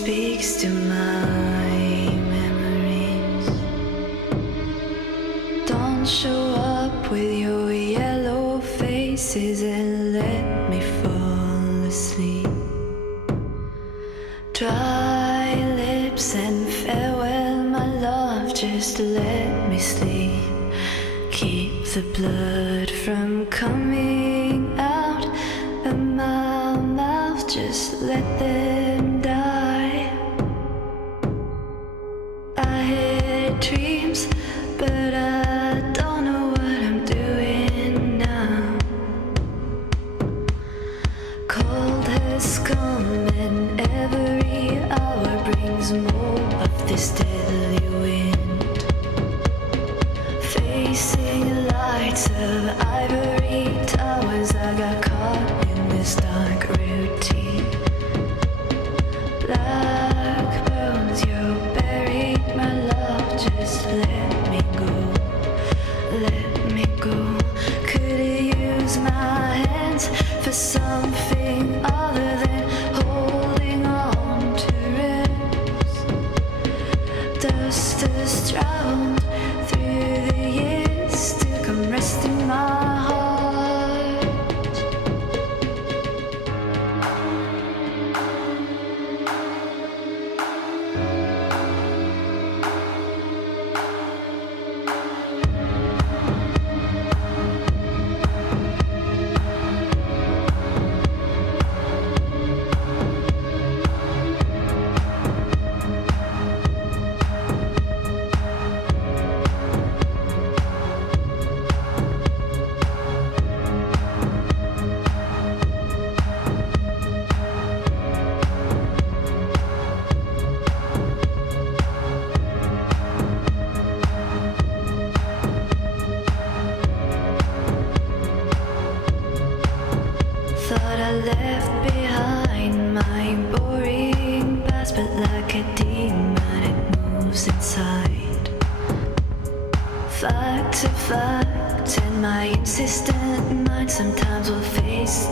speaks to my memories. Don't show up with your yellow faces and let me fall asleep. Dry lips and farewell, my love, just let me sleep. Keep the blood from coming out of my mouth, just let them die. I had dreams, but I don't know what I'm doing now. Cold has come and every hour brings more of this deadly wind. Facing lights of ivory towers, I got caught in this dark routine. Black bones, you're buried, my love, just let me go, let me go. Could use my hands for something other than holding on to ribs. Dust has traveled through the years, still come rest in my heart. Thought I left behind my boring past, but like a demon it moves inside. Fact to fact, and my insistent mind sometimes will face